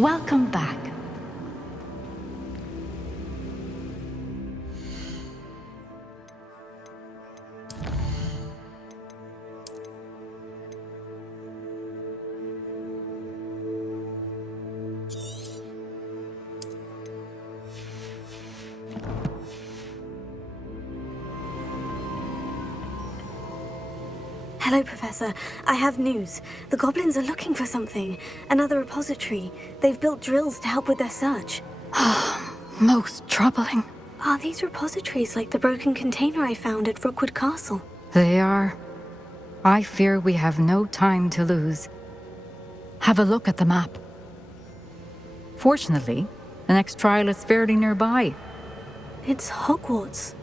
Welcome back. Hello, Professor. I have news. The goblins are looking for something. Another repository. They've built drills to help with their search. Most troubling. Are these repositories like the broken container I found at Rookwood Castle? They are. I fear we have no time to lose. Have a look at the map. Fortunately, the next trial is fairly nearby. It's Hogwarts.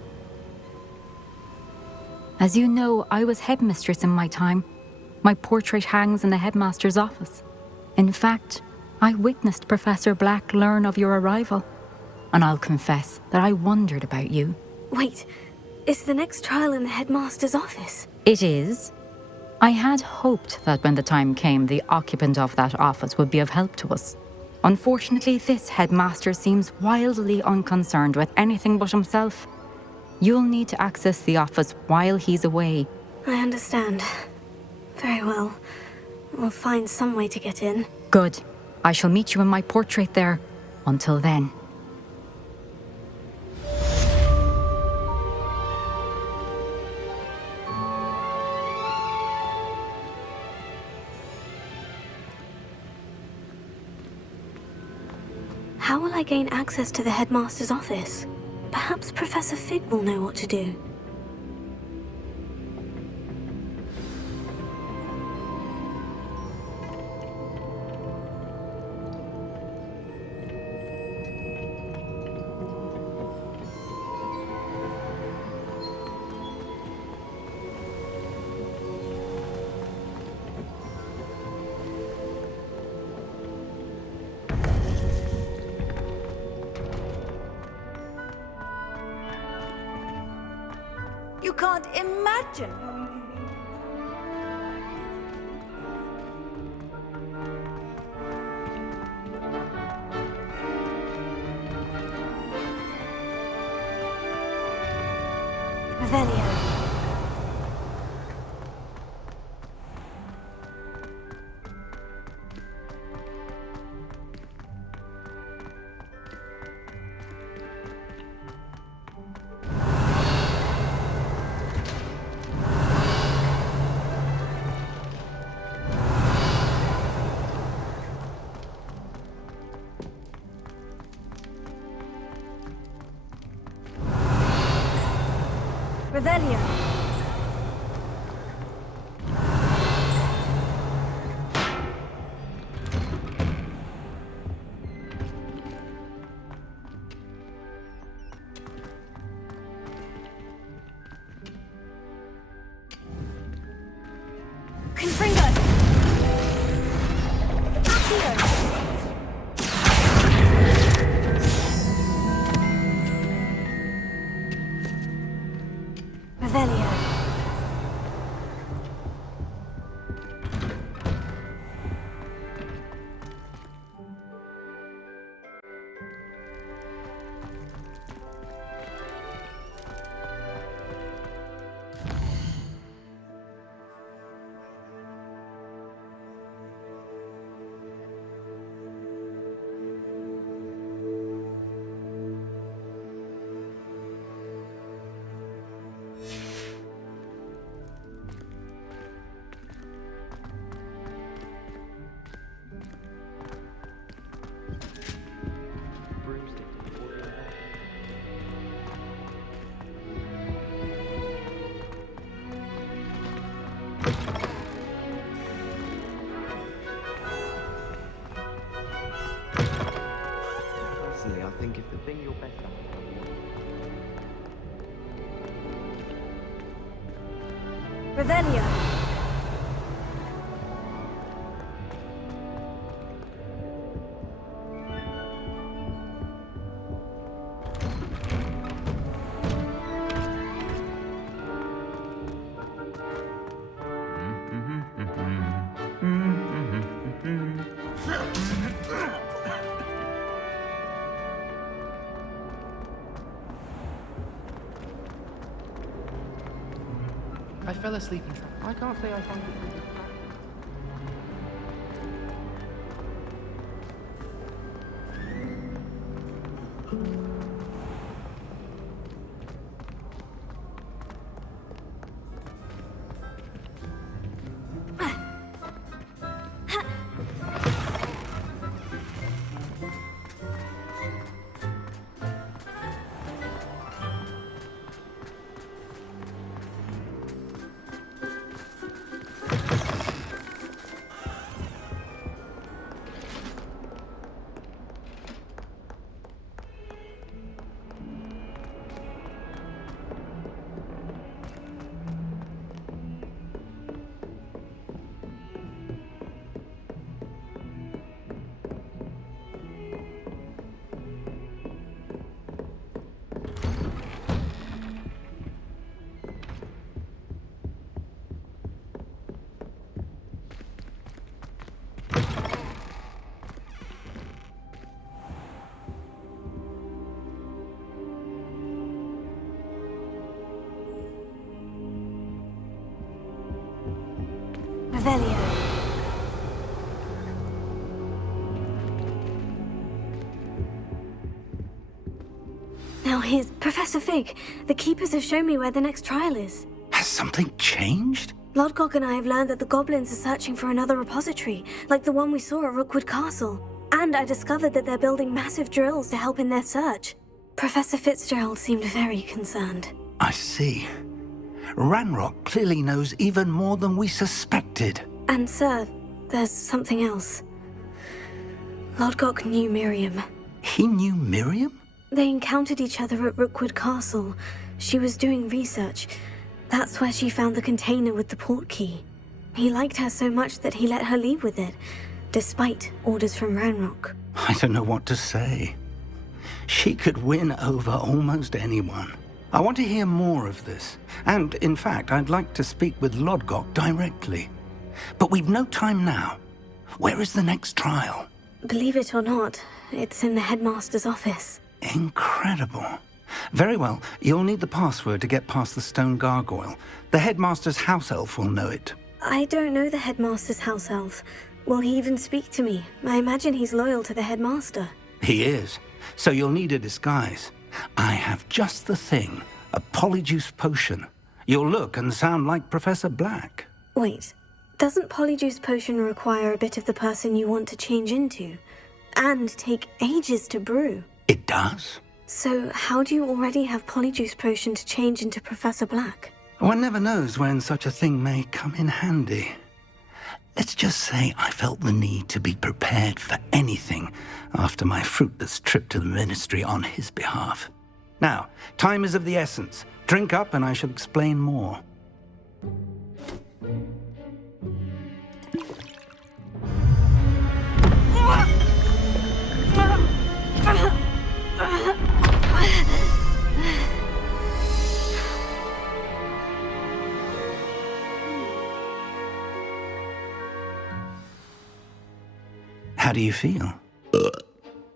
As you know, I was headmistress in my time. My portrait hangs in the headmaster's office. In fact, I witnessed Professor Black learn of your arrival. And I'll confess that I wondered about you. Wait, is the next trial in the headmaster's office? It is. I had hoped that when the time came, the occupant of that office would be of help to us. Unfortunately, this headmaster seems wildly unconcerned with anything but himself. You'll need to access the office while he's away. I understand. Very well. We'll find some way to get in. Good. I shall meet you in my portrait there. Until then. How will I gain access to the headmaster's office? Perhaps Professor Fig will know what to do. You can't imagine. Revelio. Revelio. Confringo. Accio. Revelio. Personally, I think if the thing you're best at. Revelio. I fell asleep in traffic. I can't say I found it really distracting. Revelio. Now here's Professor Fig. The Keepers have shown me where the next trial is. Has something changed? Lodgok and I have learned that the goblins are searching for another repository, like the one we saw at Rookwood Castle. And I discovered that they're building massive drills to help in their search. Professor Fitzgerald seemed very concerned. I see. Ranrock clearly knows even more than we suspected. And sir, there's something else. Lodgok knew Miriam. He knew Miriam? They encountered each other at Rookwood Castle. She was doing research. That's where she found the container with the port key. He liked her so much that he let her leave with it, despite orders from Ranrock. I don't know what to say. She could win over almost anyone. I want to hear more of this. And, in fact, I'd like to speak with Lodgok directly. But we've no time now. Where is the next trial? Believe it or not, it's in the headmaster's office. Incredible. Very well, you'll need the password to get past the stone gargoyle. The headmaster's house elf will know it. I don't know the headmaster's house elf. Will he even speak to me? I imagine he's loyal to the headmaster. He is. So you'll need a disguise. I have just the thing. A polyjuice potion. You'll look and sound like Professor Black. Wait, doesn't polyjuice potion require a bit of the person you want to change into? And take ages to brew? It does. So how do you already have polyjuice potion to change into Professor Black? One never knows when such a thing may come in handy. Let's just say I felt the need to be prepared for anything after my fruitless trip to the ministry on his behalf. Now, time is of the essence. Drink up and I shall explain more. How do you feel?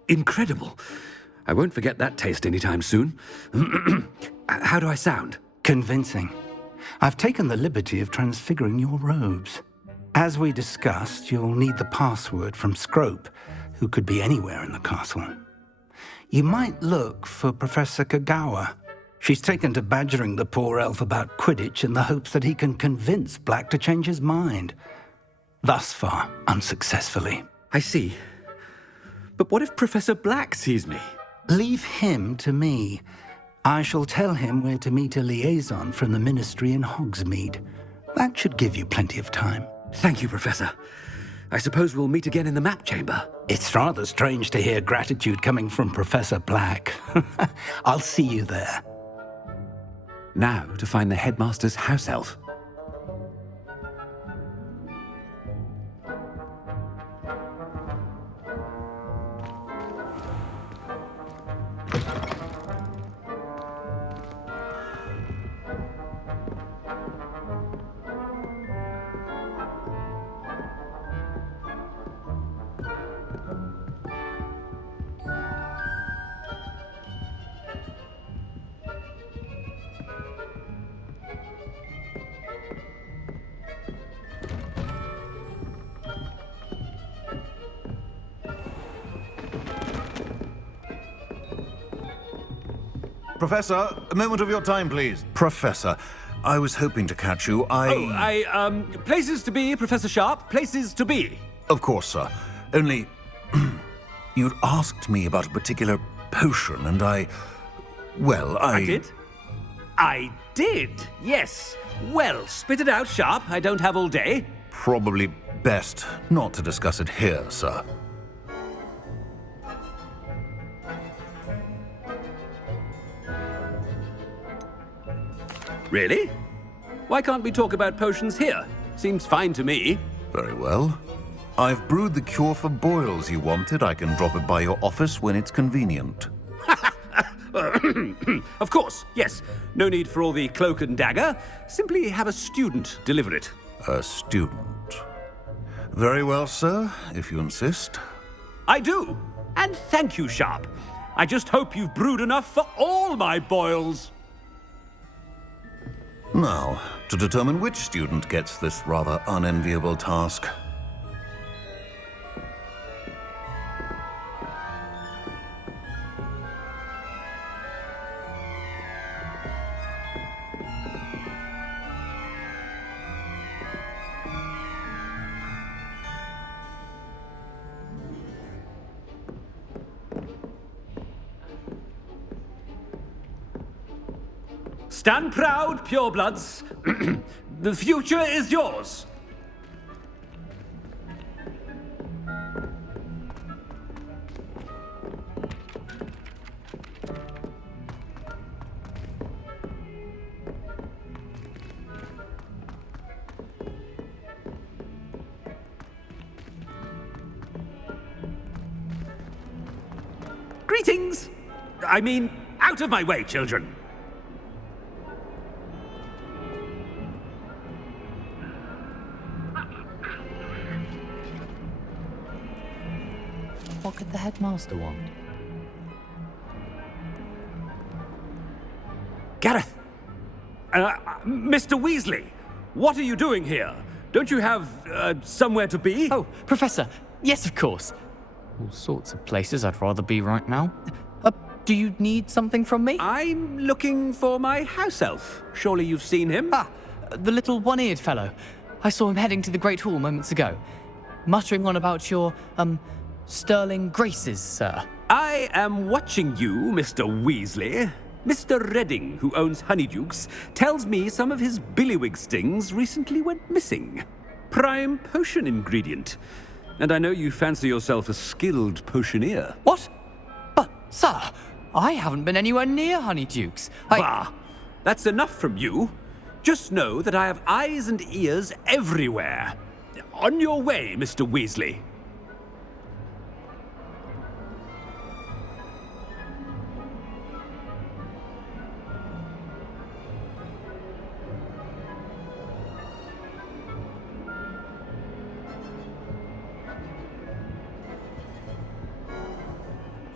Incredible. I won't forget that taste anytime soon. How do I sound? Convincing. I've taken the liberty of transfiguring your robes. As we discussed, you'll need the password from Scrope, who could be anywhere in the castle. You might look for Professor Kagawa. She's taken to badgering the poor elf about Quidditch in the hopes that he can convince Black to change his mind. Thus far, unsuccessfully. I see. But what if Professor Black sees me? Leave him to me. I shall tell him where to meet a liaison from the ministry in Hogsmeade. That should give you plenty of time. Thank you, Professor. I suppose we'll meet again in the map chamber. It's rather strange to hear gratitude coming from Professor Black. I'll see you there. Now to find the headmaster's house elf. Professor, a moment of your time, please. Professor, I was hoping to catch you. Places to be, Professor Sharp, places to be. Of course, sir. Only, you'd asked me about a particular potion, and I did? I did, yes. Well, spit it out, Sharp. I don't have all day. Probably best not to discuss it here, sir. Really? Why can't we talk about potions here? Seems fine to me. Very well. I've brewed the cure for boils you wanted. I can drop it by your office when it's convenient. Of course, yes. No need for all the cloak and dagger. Simply have a student deliver it. A student. Very well, sir, if you insist. I do. And thank you, Sharp. I just hope you've brewed enough for all my boils. Now, to determine which student gets this rather unenviable task. Stand proud, purebloods. The future is yours. Greetings. I mean, out of my way, children. What could the headmaster want? Gareth! Mr. Weasley, what are you doing here? Don't you have, somewhere to be? Oh, Professor, yes, of course. All sorts of places I'd rather be right now. Do you need something from me? I'm looking for my house elf. Surely you've seen him? Ah, the little one-eared fellow. I saw him heading to the Great Hall moments ago, muttering on about your, sterling graces, sir. I am watching you, Mr. Weasley. Mr. Redding, who owns Honeydukes, tells me some of his billywig stings recently went missing. Prime potion ingredient. And I know you fancy yourself a skilled potioneer. What? But, sir, I haven't been anywhere near Honeydukes. Bah! That's enough from you. Just know that I have eyes and ears everywhere. On your way, Mr. Weasley.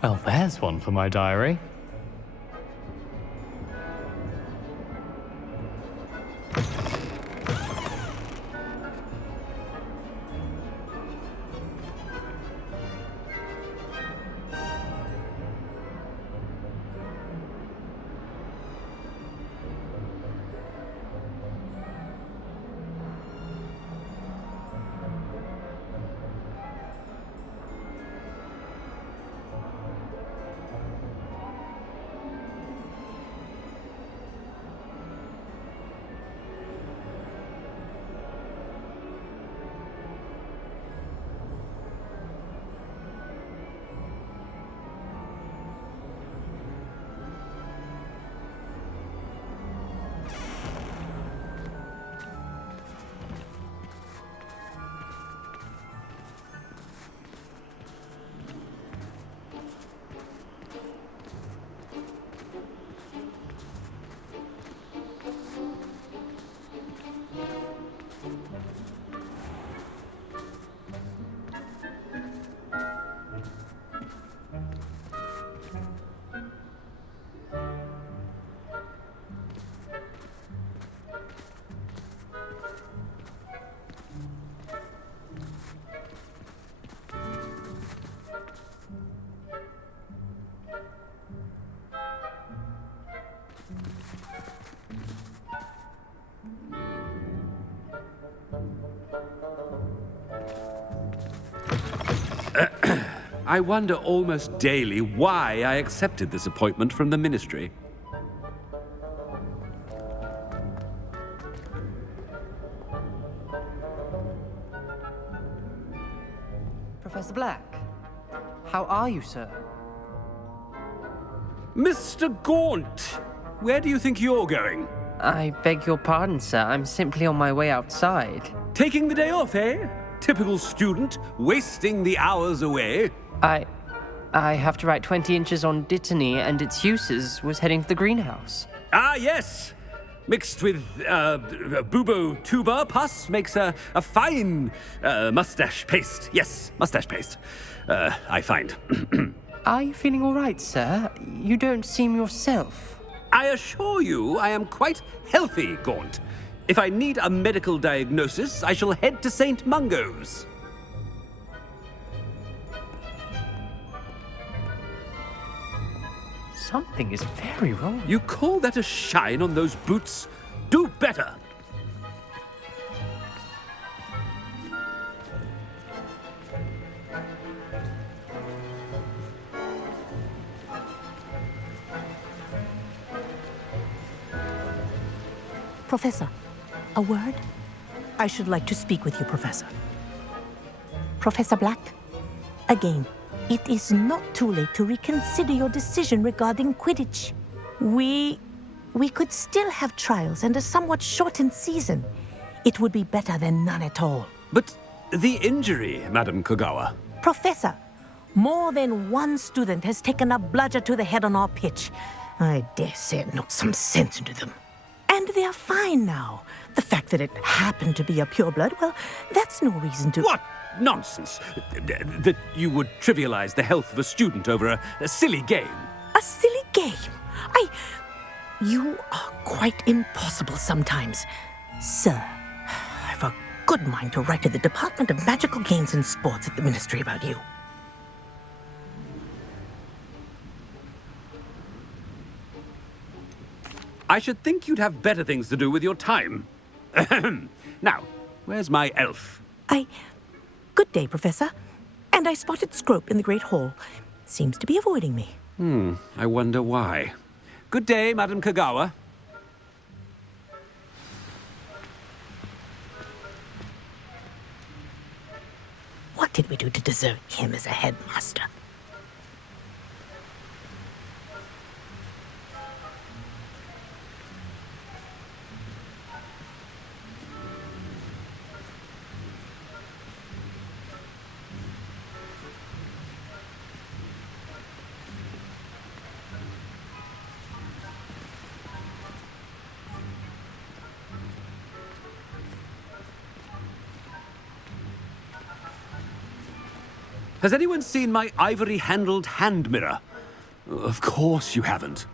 Well, there's one for my diary. I wonder almost daily why I accepted this appointment from the Ministry. Professor Black, how are you, sir? Mr. Gaunt, where do you think you're going? I beg your pardon, sir. I'm simply on my way outside. Taking the day off, eh? Typical student, wasting the hours away. I have to write 20 inches on Dittany and its uses was heading to the greenhouse. Ah, yes! Mixed with bubo tuber pus makes a fine mustache paste. Yes, mustache paste. I find. Are you feeling all right, sir? You don't seem yourself. I assure you I am quite healthy, Gaunt. If I need a medical diagnosis, I shall head to St. Mungo's. Something is very wrong. You call that a shine on those boots? Do better! Professor, a word? I should like to speak with you, Professor. Professor Black, again, it is not too late to reconsider your decision regarding Quidditch. We could still have trials and a somewhat shortened season. It would be better than none at all. But the injury, Madam Kogawa. Professor, more than one student has taken a bludger to the head on our pitch. I dare say it knocked some sense into them. And they are fine now. The fact that it happened to be a pureblood, well, that's no reason to... What nonsense! That you would trivialize the health of a student over a silly game. A silly game? You are quite impossible sometimes. Sir, I've a good mind to write to the Department of Magical Games and Sports at the Ministry about you. I should think you'd have better things to do with your time. Now, where's my elf? Good day, Professor. And I spotted Scrope in the Great Hall. Seems to be avoiding me. I wonder why. Good day, Madam Kogawa. What did we do to deserve him as a headmaster? Has anyone seen my ivory-handled hand mirror? Of course you haven't.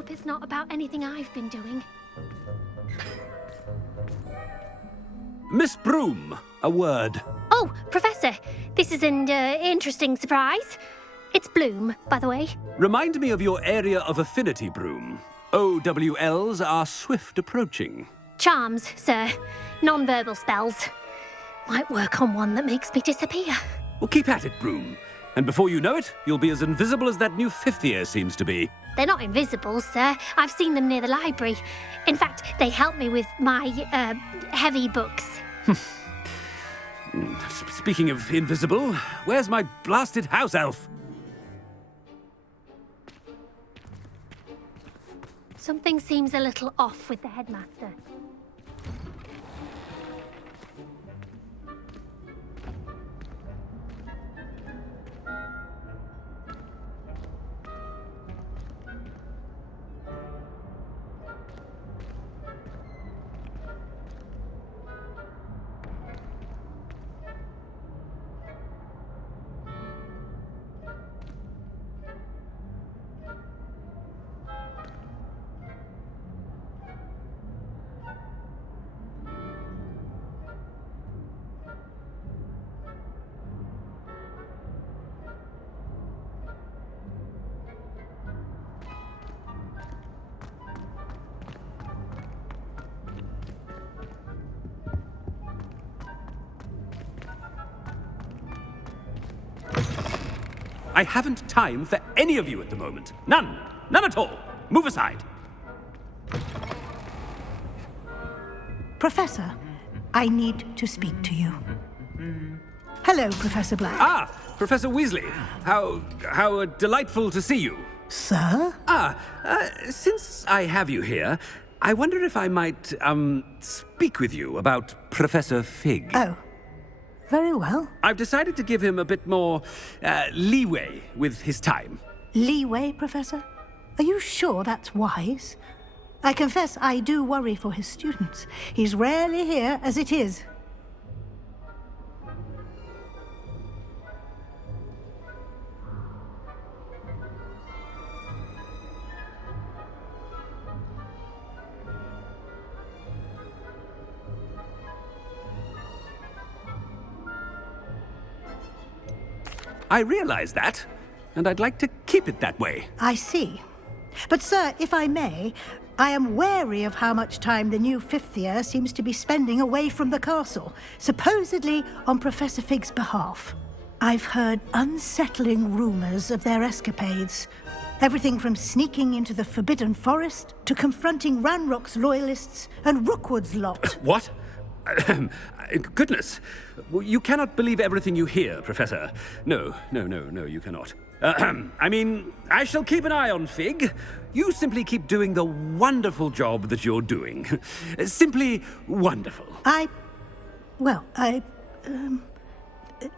hope it's not about anything I've been doing. Miss Broom, a word. Oh, Professor, this is an interesting surprise. It's Bloom, by the way. Remind me of your area of affinity, Broom. OWLs are swift approaching. Charms, sir. Non-verbal spells. Might work on one that makes me disappear. Well, keep at it, Broom. And before you know it, you'll be as invisible as that new fifth year seems to be. They're not invisible, sir. I've seen them near the library. In fact, they help me with my, heavy books. Speaking of invisible, where's my blasted house elf? Something seems a little off with the headmaster. I haven't time for any of you at the moment. None. None at all. Move aside. Professor, I need to speak to you. Hello, Professor Black. Ah, Professor Weasley. How delightful to see you. Sir? Since I have you here, I wonder if I might, speak with you about Professor Fig. Oh, very well. I've decided to give him a bit more, leeway with his time. Leeway, Professor? Are you sure that's wise? I confess I do worry for his students. He's rarely here as it is. I realize that, and I'd like to keep it that way. I see. But, sir, if I may, I am wary of how much time the new fifth year seems to be spending away from the castle, supposedly on Professor Fig's behalf. I've heard unsettling rumors of their escapades. Everything from sneaking into the Forbidden Forest to confronting Ranrock's loyalists and Rookwood's lot. What? Goodness. You cannot believe everything you hear, Professor. No, you cannot. I mean, I shall keep an eye on Fig. You simply keep doing the wonderful job that you're doing. Simply wonderful.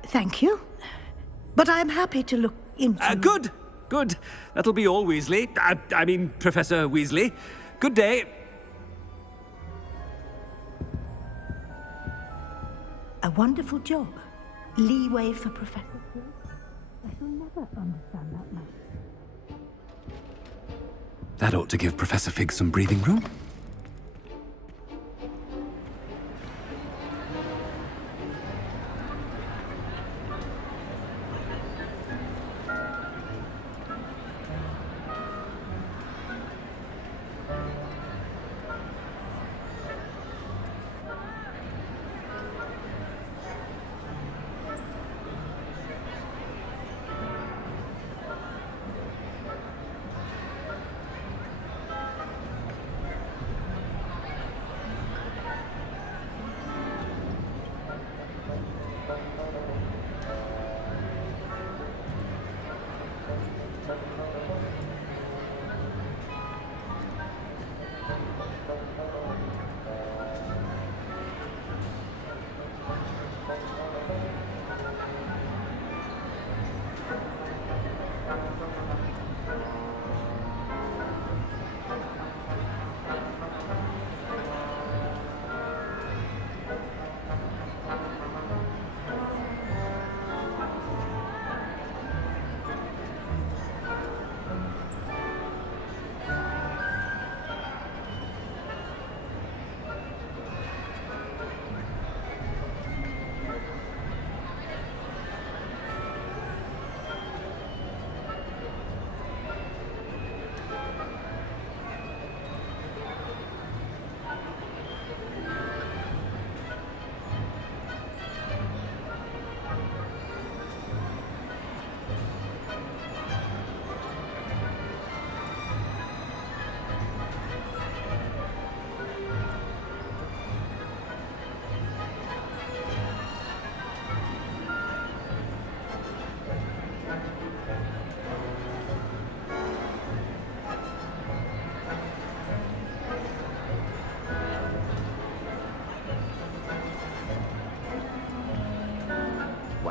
Thank you. But I'm happy to look into... Good. That'll be all, Weasley. I mean, Professor Weasley. Good day. A wonderful job. Leeway for Professor Fig. I shall never understand that man. That ought to give Professor Fig some breathing room.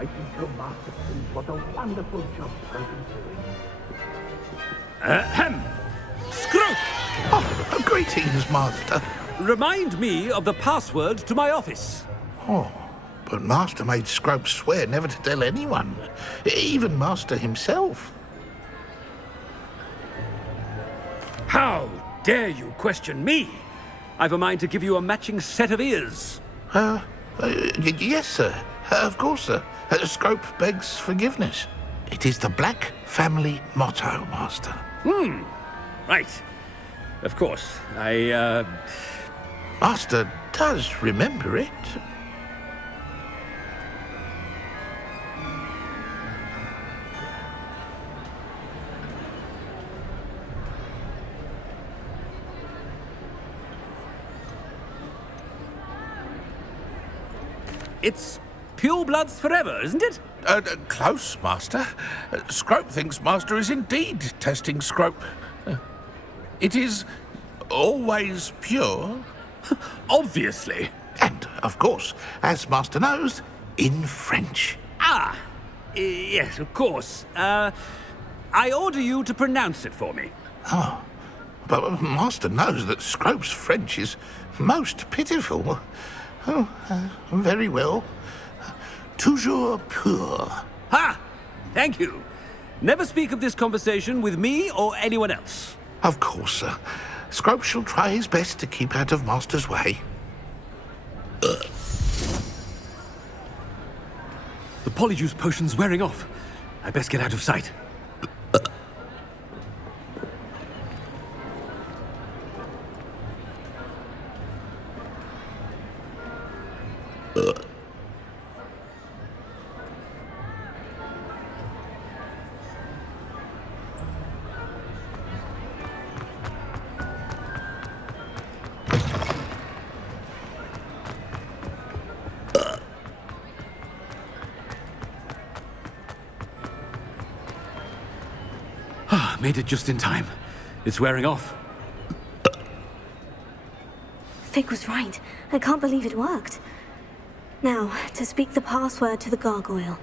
I can tell Master Prince what a wonderful job Scrope is doing. Ahem! Scrope! Oh, greetings, Master. Remind me of the password to my office. Oh, but Master made Scrope swear never to tell anyone, even Master himself. How dare you question me? I've a mind to give you a matching set of ears. Yes, sir. Of course, sir. Scrope begs forgiveness. It is the Black family motto, Master. Right. Of course. Master does remember it. It's pure bloods forever, isn't it? Close, Master. Scrope thinks Master is indeed testing Scrope. It is always pure. Obviously. And, of course, as Master knows, in French. Yes, of course. I order you to pronounce it for me. Oh, but Master knows that Scrope's French is most pitiful. Oh, very well. Toujours pur. Ha! Thank you. Never speak of this conversation with me or anyone else. Of course, sir. Scrope shall try his best to keep out of Master's way. The polyjuice potion's wearing off. I best get out of sight. Made it just in time. It's wearing off. Fig was right. I can't believe it worked. Now, to speak the password to the gargoyle.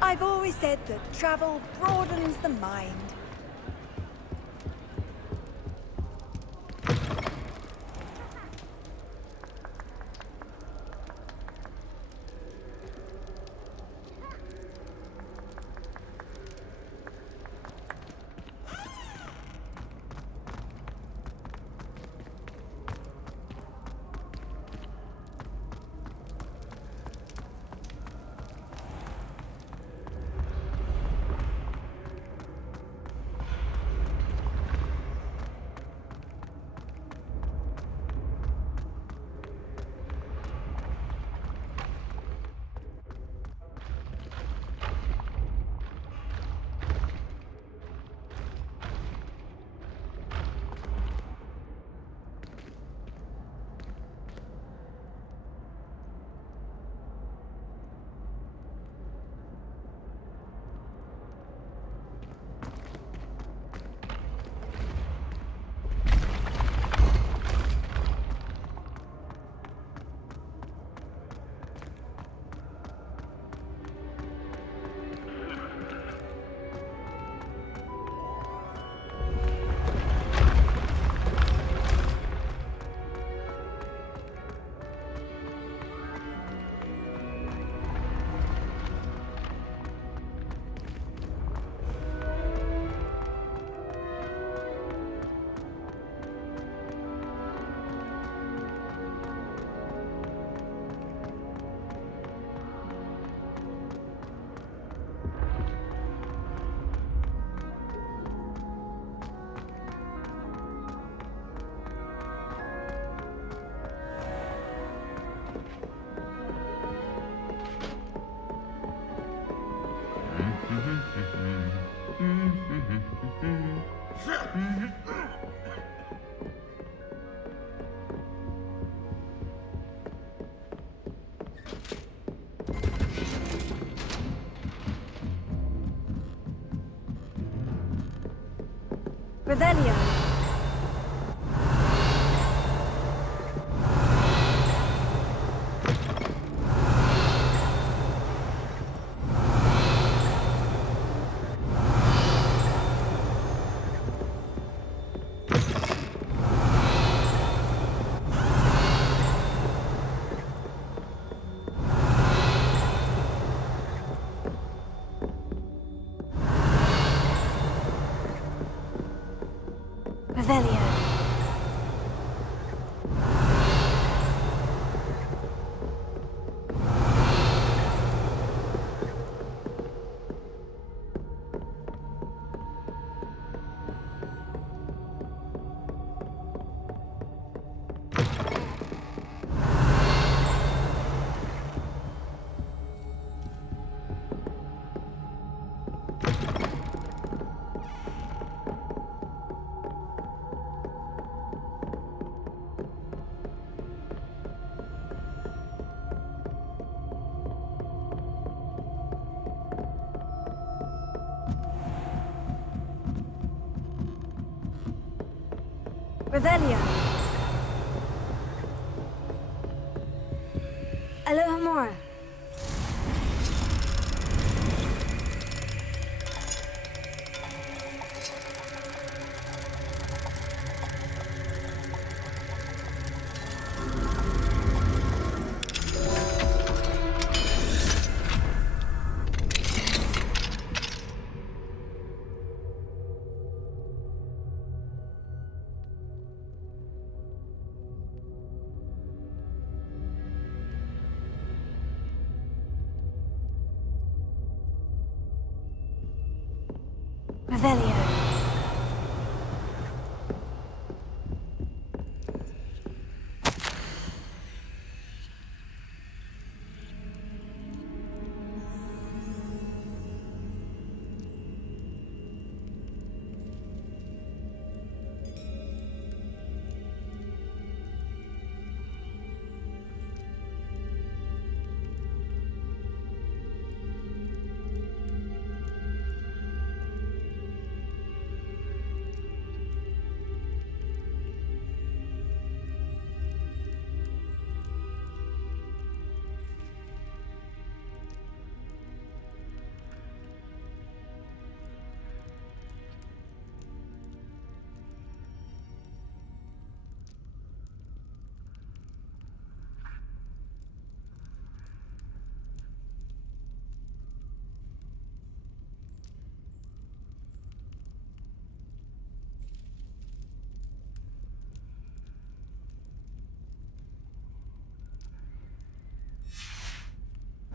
I've always said that travel broadens the mind. Revelio. Revelio. Revelio. Alohomora. Revelio.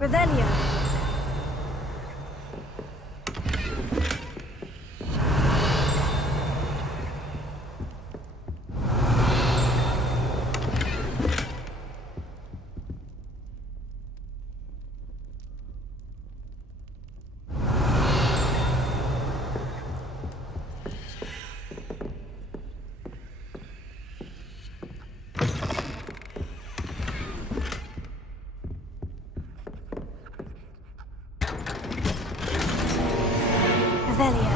Revelio. Revelio.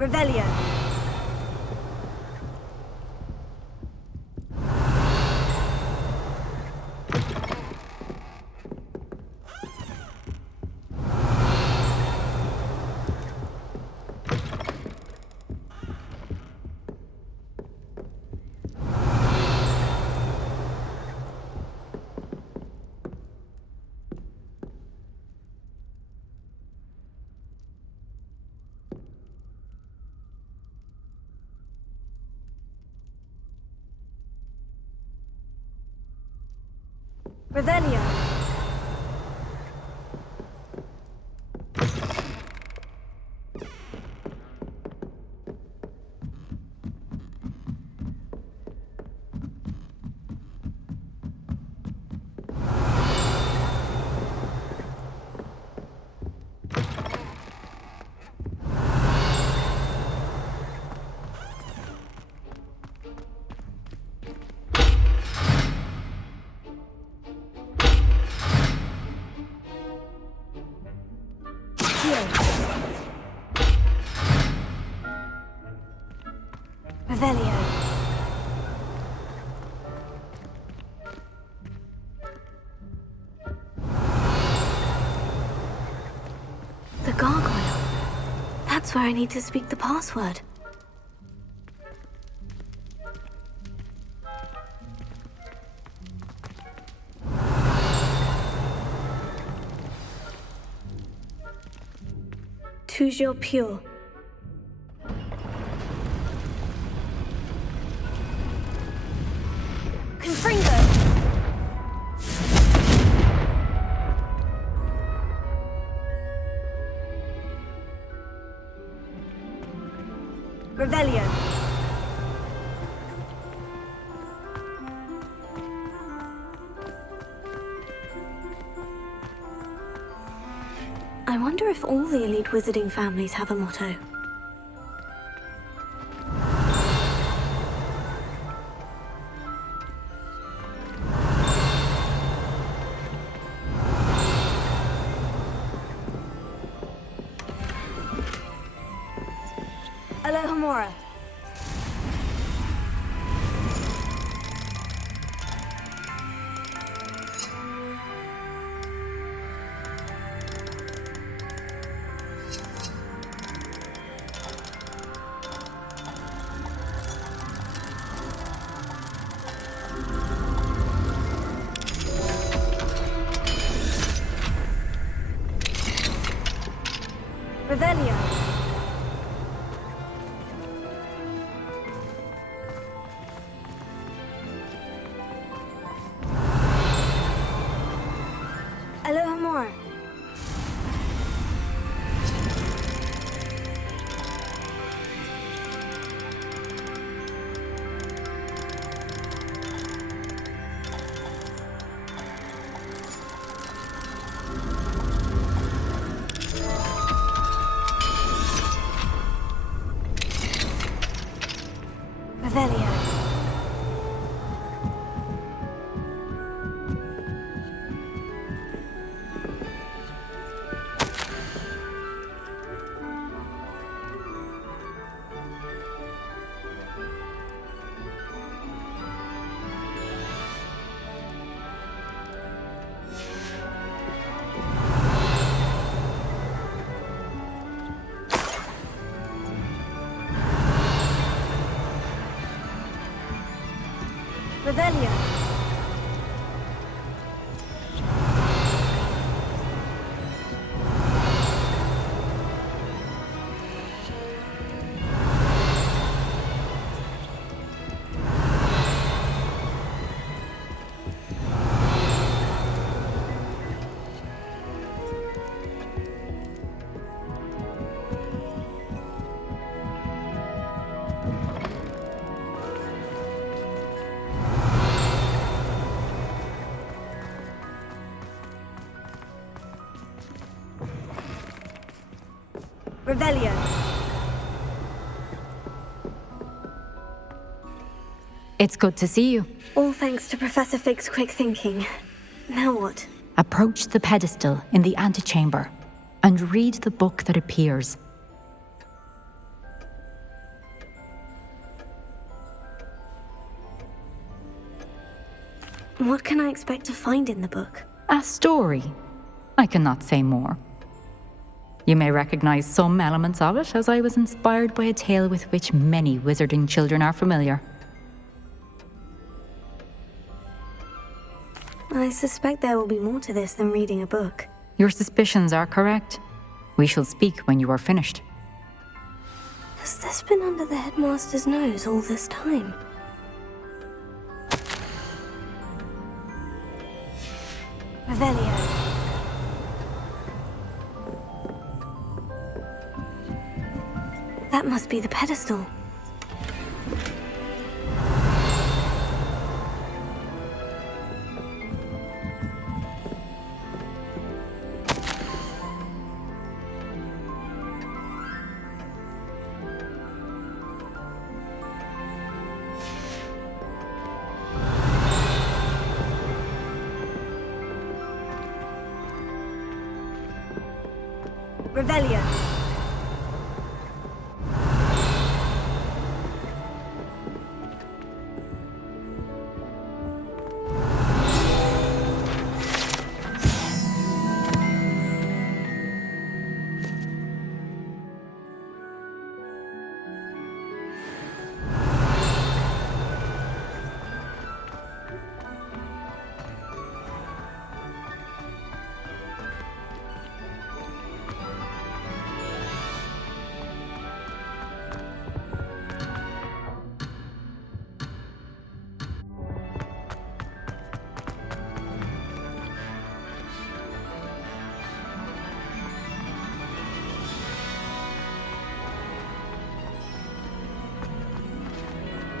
Revelio. Revelio. Revelio. The gargoyle. That's where I need to speak the password. Toujours pure. Confringo! Revelio. I wonder if all the elite wizarding families have a motto. Alohomora. Revelio. Alohomora. Revelio. Revelio. Revelio. It's good to see you. All thanks to Professor Fig's quick thinking. Now what? Approach the pedestal in the antechamber and read the book that appears. What can I expect to find in the book? A story. I cannot say more. You may recognize some elements of it, as I was inspired by a tale with which many wizarding children are familiar. I suspect there will be more to this than reading a book. Your suspicions are correct. We shall speak when you are finished. Has this been under the headmaster's nose all this time? Revelio. That must be the pedestal. Revelio.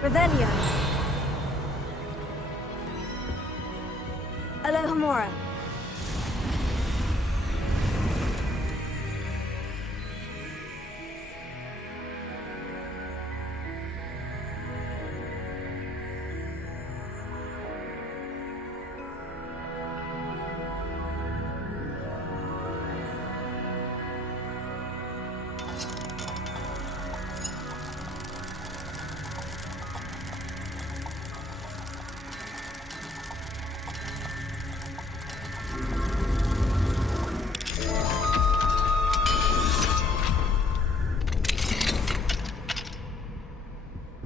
Revelio. Alohomora.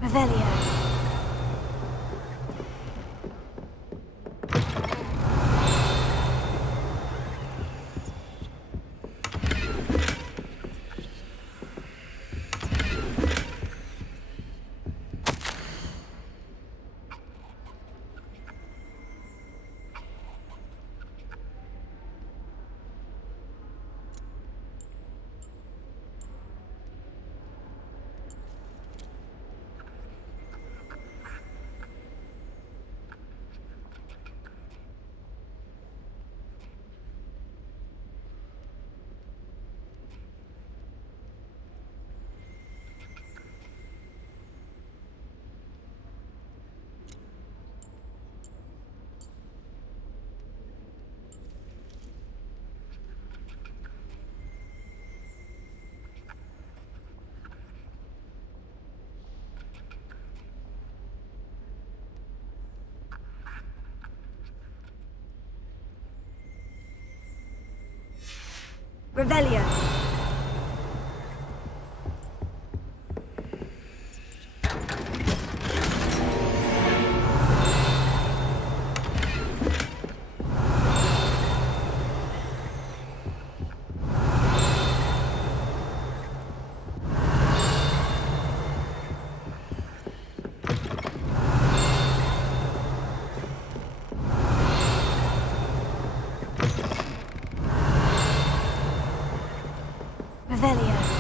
Revelio. Revelio. Revelio.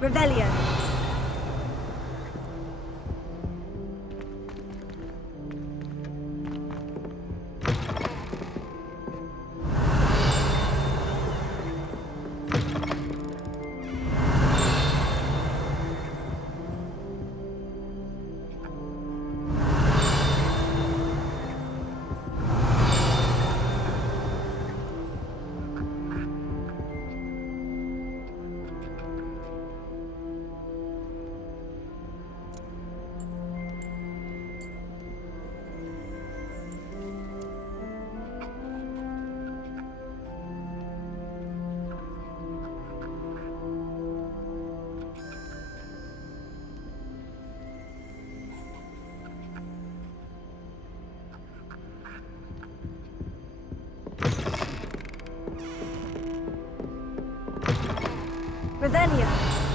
Revelio. Revelio.